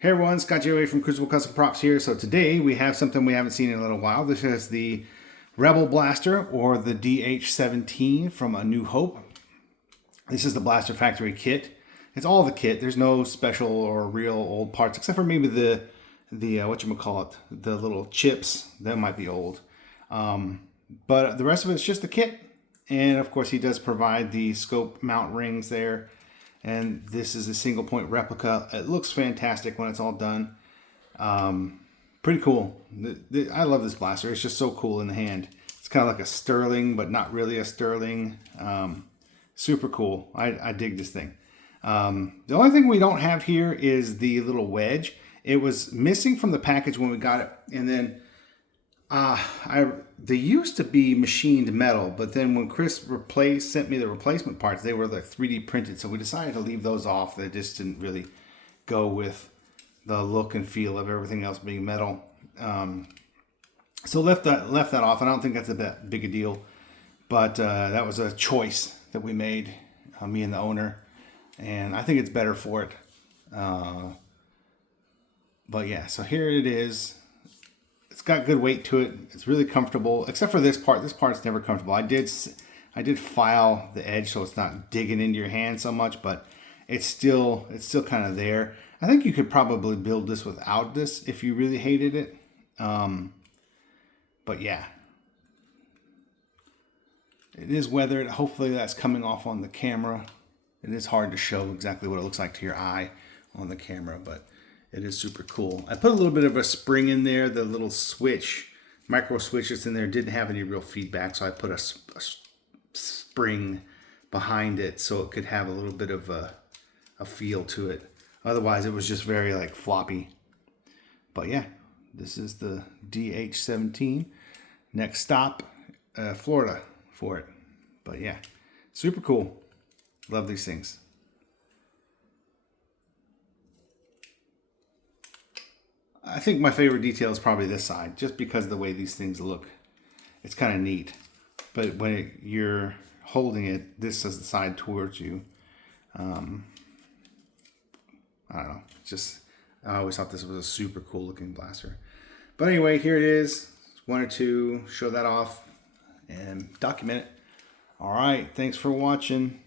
Hey everyone, Scott J. from Crucible Custom Props here. So today we have something we haven't seen in a little while. This is the Rebel Blaster, or the DH-17 from A New Hope. This is the Blaster Factory kit. It's all the kit. There's no special or real old parts, except for maybe the whatchamacallit, the little chips. That might be old. But the rest of it's just the kit. And of course he does provide the scope mount rings there. And this is a single point replica. It looks fantastic when it's all done. Pretty cool. I love this blaster. It's just so cool in the hand. It's kind of like a Sterling, but not really a Sterling. Super cool. I dig this thing. The only thing we don't have here is the little wedge. It was missing from the package when we got it. And then they used to be machined metal, but then when Chris sent me the replacement parts, they were like 3D printed. So we decided to leave those off. They just didn't really go with the look and feel of everything else being metal. So left that off. I don't think that's that big a deal, but that was a choice that we made, me and the owner, and I think it's better for it. But yeah, so here it is. It's got good weight to it. It's really comfortable, except for this part. This part's never comfortable. I did file the edge so it's not digging into your hand so much, but it's still kind of there. I think you could probably build this without this if you really hated it. But yeah, it is weathered. Hopefully that's coming off on the camera. It is hard to show exactly what it looks like to your eye on the camera, but it is super cool. I put a little bit of a spring in there. The little switch, micro switch that's in there, didn't have any real feedback, so I put a spring behind it so it could have a little bit of a feel to it. Otherwise, it was just very like floppy. But yeah, this is the DH-17. Next stop, Florida for it. But yeah, super cool. Love these things. I think my favorite detail is probably this side, just because of the way these things look. It's kind of neat. But when you're holding it, this is the side towards you. I don't know. I always thought this was a super cool looking blaster. But anyway, here it is. Wanted to show that off and document it. All right. Thanks for watching.